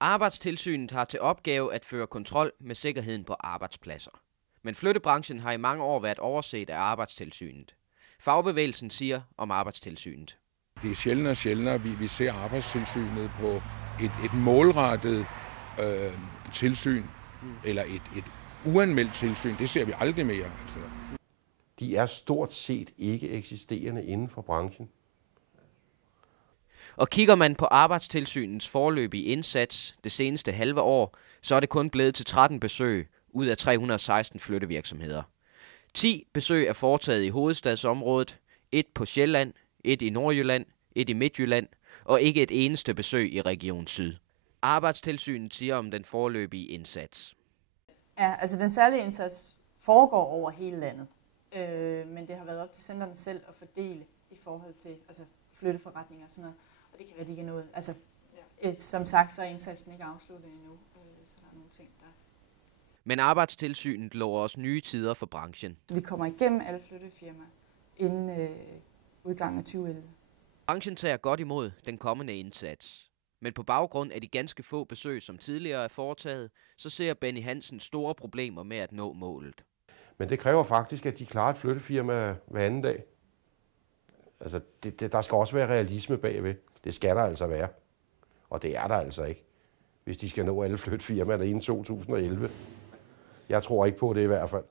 Arbejdstilsynet har til opgave at føre kontrol med sikkerheden på arbejdspladser. Men flyttebranchen har i mange år været overset af Arbejdstilsynet. Fagbevægelsen siger om Arbejdstilsynet: Det er sjældnere og sjældnere, vi ser Arbejdstilsynet på et målrettet tilsyn, eller et uanmeldt tilsyn. Det ser vi aldrig mere. Altså. De er stort set ikke eksisterende inden for branchen. Og kigger man på Arbejdstilsynets foreløbige indsats det seneste halve år, så er det kun blevet til 13 besøg ud af 316 flyttevirksomheder. 10 besøg er foretaget i hovedstadsområdet, 1 på Sjælland, 1 i Nordjylland, 1 i Midtjylland og ikke et eneste besøg i Region Syd. Arbejdstilsynet siger om den foreløbige indsats: Ja, altså den særlige indsats foregår over hele landet, men det har været op til centrene selv at fordele i forhold til flytteforretninger og sådan noget, og det kan være, de ikke er noget. Altså, som sagt, så er indsatsen ikke afsluttet endnu, så der er nogle ting, der... Men Arbejdstilsynet lover også nye tider for branchen. Vi kommer igennem alle flyttefirmaer inden udgangen af 2011. Branchen tager godt imod den kommende indsats. Men på baggrund af de ganske få besøg, som tidligere er foretaget, så ser Benny Hansen store problemer med at nå målet. Men det kræver faktisk, at de klarer et flyttefirma hver anden dag. Altså, der skal også være realisme bagved. Det skal der altså være. Og det er der altså ikke, hvis de skal nå alle flyttefirmaer inden 2011. Jeg tror ikke på det i hvert fald.